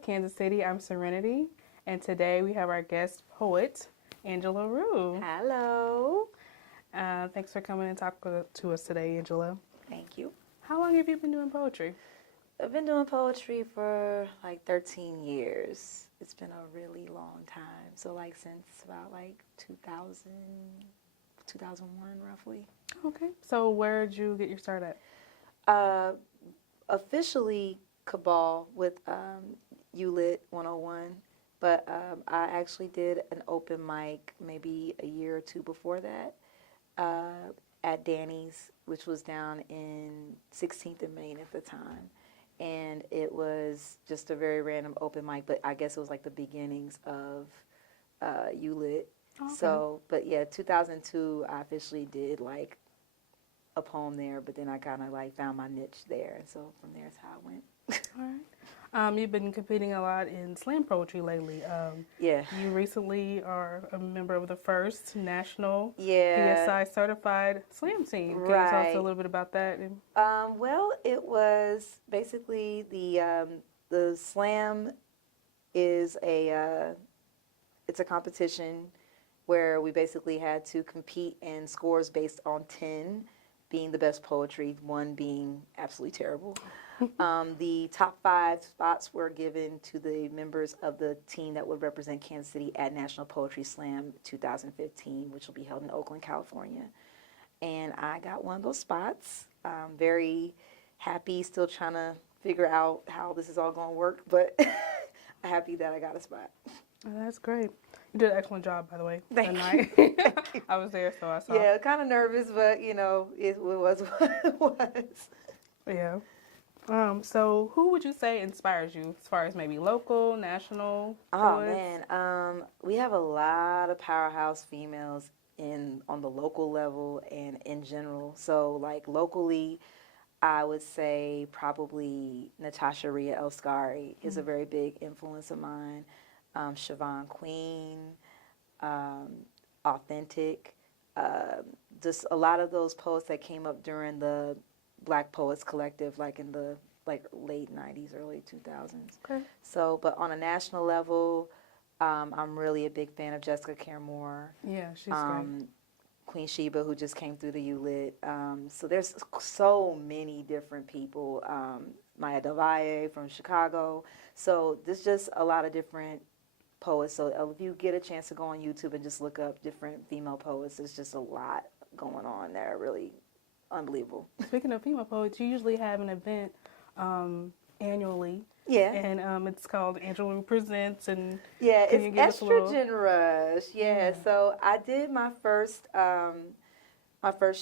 of Kansas City. I'm Serenity, and today we have our guest poet, Angela Roux. Hello. Thanks for coming and talking to us today, Angela. Thank you. How long have you been doing poetry? I've been doing poetry for like 13 years. It's been a really long time. So like since about like 2000, 2001 roughly. Okay. So where did you get your start at? Officially Cabal with ULIT 101, but I actually did an open mic maybe a year or two before that at Danny's, which was down in 16th and Main at the time. And it was just a very random open mic, but I guess it was like the beginnings of ULIT. Okay. So, but yeah, 2002, I officially did like a poem there, but then I kind of like found my niche there, and so from there is how I went. All right. You've been competing a lot in slam poetry lately. Yeah. You recently are a member of the first national Yeah. PSI certified slam team. Can you tell us a little bit about that? Well, it was basically the slam is it's a competition where we basically had to compete in scores based on 10 being the best poetry, 1 being absolutely terrible. The top 5 spots were given to the members of the team that would represent Kansas City at National Poetry Slam 2015, which will be held in Oakland, California. And I got one of those spots. I'm very happy, still trying to figure out how this is all going to work, but I'm happy that I got a spot. Oh, that's great. You did an excellent job, by the way. Thank night. you. I was there, so I saw. Yeah, kind of nervous, but you know, it was what it was. Yeah. So who would you say inspires you as far as maybe local, national poets? Man, we have a lot of powerhouse females on the local level and in general. So like locally, I would say probably Natasha Ria Elskari is a very big influence of mine. Siobhan Queen, Authentic, just a lot of those poets that came up during the Black Poets Collective, like in the late 90s, early 2000s. Okay. So, but on a national level, I'm really a big fan of Jessica Caremore. Yeah, she's great. Queen Sheba, who just came through the ULIT. So there's so many different people. Maya Del Valle from Chicago. So there's just a lot of different poets. So if you get a chance to go on YouTube and just look up different female poets, there's just a lot going on that are really unbelievable. Speaking of female poets, you usually have an event annually. Yeah. And it's called Angela Roux Presents. And yeah, can you give it's us a little... Estrogen Rush. Yeah. So I did my first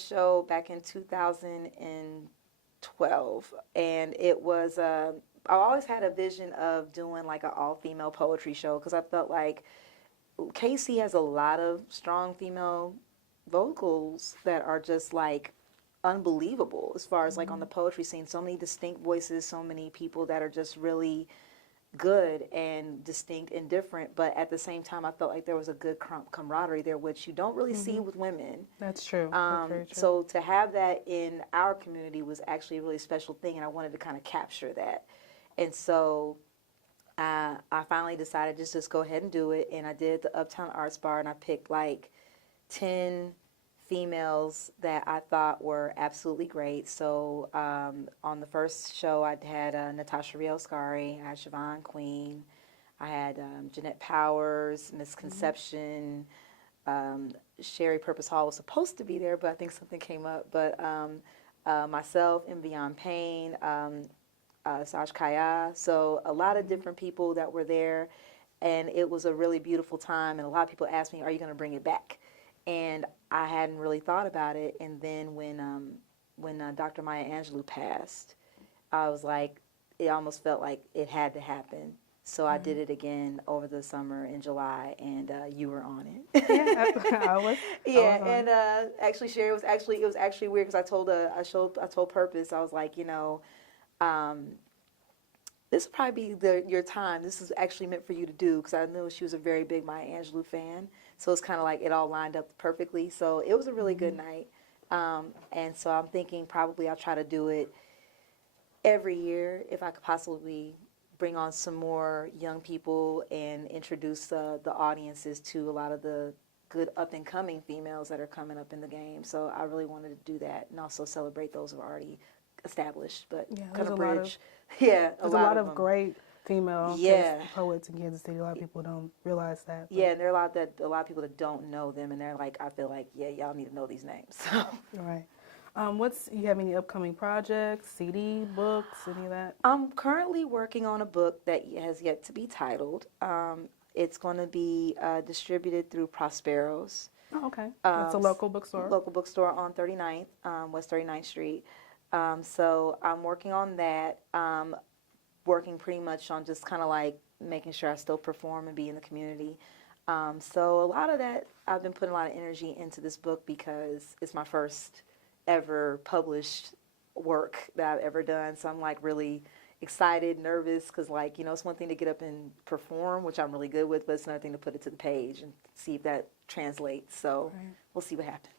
show back in 2012, and it was I always had a vision of doing like an all-female poetry show because I felt like KC has a lot of strong female vocals that are just like unbelievable as far as like on the poetry scene. So many distinct voices, so many people that are just really good and distinct and different, but at the same time I felt like there was a good camaraderie there, which you don't really see with women. That's true. That's very true. So to have that in our community was actually a really special thing, and I wanted to kind of capture that. And so I finally decided to just go ahead and do it, and I did the Uptown Arts Bar, and I picked like 10 females that I thought were absolutely great. So on the first show, I had Natasha Ria Elskari, I had Siobhan Queen, I had Jeanette Powers, Misconception, Sherry Purpose Hall was supposed to be there, but I think something came up. But myself, and Beyond Pain, Saj Kaya, so a lot of different people that were there, and it was a really beautiful time. And a lot of people asked me, "Are you going to bring it back?" And I hadn't really thought about it. And then when Dr. Maya Angelou passed, I was like, it almost felt like it had to happen. So I did it again over the summer in July, and you were on it. Yeah, I was. Yeah, and actually, Sherry, it was actually weird because I told Purpose, I was like, you know, this will probably be your time. This is actually meant for you to do, because I knew she was a very big Maya Angelou fan. So it's kind of like it all lined up perfectly. So it was a really good night. And so I'm thinking probably I'll try to do it every year if I could possibly bring on some more young people and introduce the audiences to a lot of the good up-and-coming females that are coming up in the game. So I really wanted to do that and also celebrate those who are already established, but kind of bridge. There's a lot of great female poets in Kansas City. A lot of people don't realize that. But. Yeah, and there are a lot of people that don't know them, and they're like, I feel like, yeah, y'all need to know these names. So. Right. You have any upcoming projects, CD, books, any of that? I'm currently working on a book that has yet to be titled. It's going to be distributed through Prospero's. Oh, okay. It's a local bookstore. Local bookstore on 39th, West 39th Street. So I'm working on that, working pretty much on just kind of like making sure I still perform and be in the community. So a lot of that, I've been putting a lot of energy into this book because it's my first ever published work that I've ever done. So I'm like really excited, nervous, because like, you know, it's one thing to get up and perform, which I'm really good with, but it's another thing to put it to the page and see if that translates. So we'll see what happens.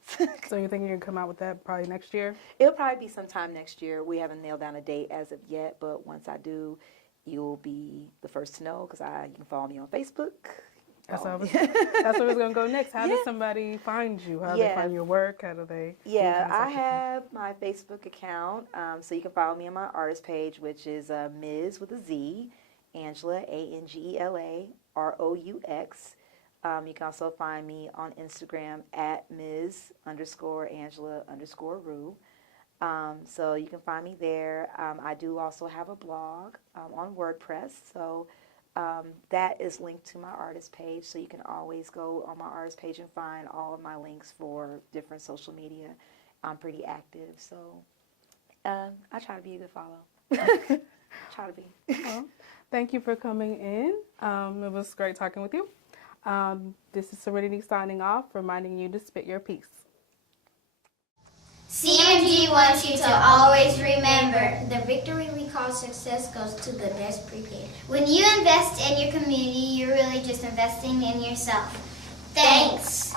So you're thinking you're going to come out with that probably next year? It'll probably be sometime next year. We haven't nailed down a date as of yet, but once I do, you'll be the first to know because you can follow me on Facebook. That's where I was going to go next. How does somebody find you? How do they find your work? How do they? I have my Facebook account, so you can follow me on my artist page, which is Ms. with a Z, Angela, Angela Roux. You can also find me on Instagram at Ms_Angela_Roux. So you can find me there. I do also have a blog on WordPress, so that is linked to my artist page, so you can always go on my artist page and find all of my links for different social media. I'm pretty active, so I try to be a good follow. Try to be. Well, thank you for coming in. It was great talking with you. This is Serenity signing off, reminding you to spit your piece. CMG wants you to always remember, the victory we call success goes to the best prepared. When you invest in your community, you're really just investing in yourself. Thanks.